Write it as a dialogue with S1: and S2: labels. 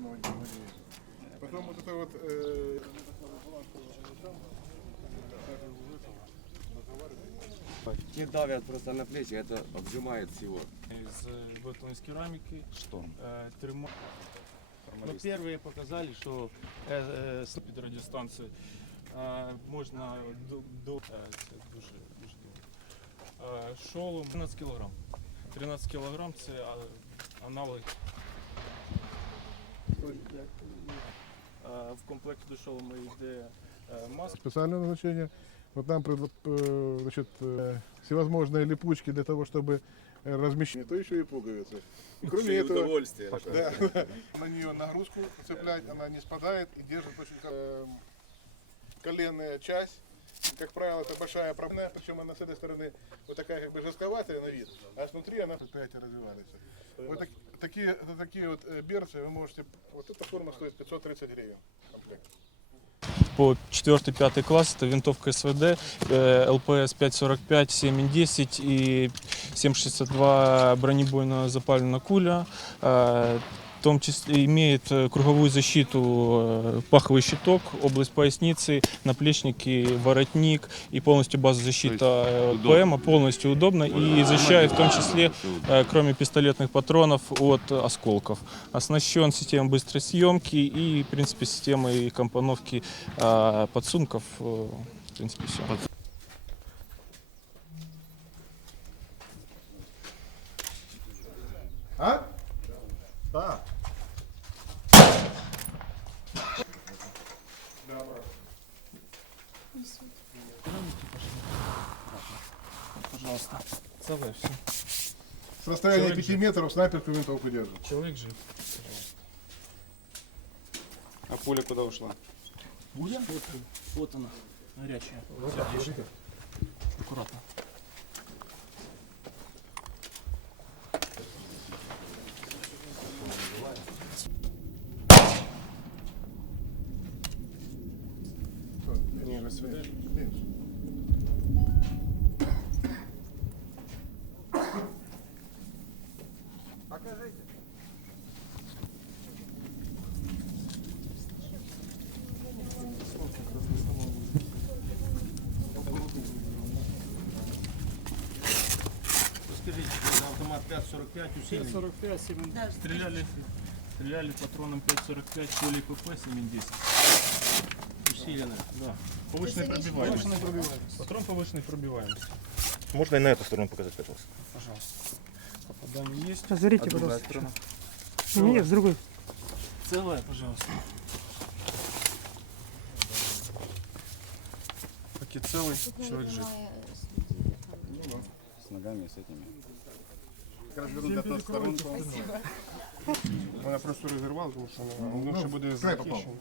S1: маленький, маленький. Потом вот это вот... Э...
S2: Не давят просто на плечи, это обжимает всего.
S1: Из э, вот бетонной
S3: керамики.
S1: что? Э, трема... Ну, Но первые показали, что э, э, радиостанции э, можно до, до э, дуже, дуже е, э, шолом 13 килограмм. 13 килограмм, это а, аналог в комплекті до шолома йде маска.
S4: специальное назначение. Вот нам значит, всевозможные липучки для того, чтобы размещать. То еще и пуговицы. И кроме этого,
S2: удовольствие.
S4: да, на нее нагрузку цеплять, она не спадает и держит очень э, коленная часть. Как правило, это большая проблема, причем она с этой стороны вот такая как бы жестковатая на вид, а снутри она предприятия развивались. Вот так- такие, такие вот э, берцы вы можете, вот эта форма стоит 530 гривен комплект.
S1: по 4-5 класс. Это винтовка СВД, э, ЛПС 545, 7.10 и 7.62 бронебойно-запальная куля. В том числе имеет э, круговую защиту э, паховый щиток, область поясницы, наплечники, воротник и полностью база защита э, ПМ полностью удобно и защищает в том числе, кроме пистолетных патронов, от осколков. Оснащен системой быстрой съемки и, в принципе, системой компоновки подсумков. В принципе, все.
S4: А?
S1: Пожалуйста. Целое все.
S4: С расстояния
S1: Человек
S4: 5 метров снайперскую винтовку держит.
S1: Человек жив.
S3: А пуля куда ушла?
S1: Вот, вот она, горячая. Аккуратно.
S4: Не, на СВД.
S5: Скажите, автомат 5.45 усиленный?
S1: 45, 7, стреляли, стреляли патроном 5.45, пулей ПП 7.10.
S5: Усиленный.
S1: Да. Повышенная пробиваемость. Патрон повышенной пробиваемости.
S6: Можно и на эту сторону показать, пожалуйста?
S1: Пожалуйста. Попадание есть.
S7: Позорите,
S1: А
S7: пожалуйста.
S1: сторона?
S7: Нет, с другой.
S1: Целая, пожалуйста. Пакет целый, человек жив.
S3: С ногами, с этими.
S4: Вона просто розірвала, тому що вона лучше буде край попав. захищена.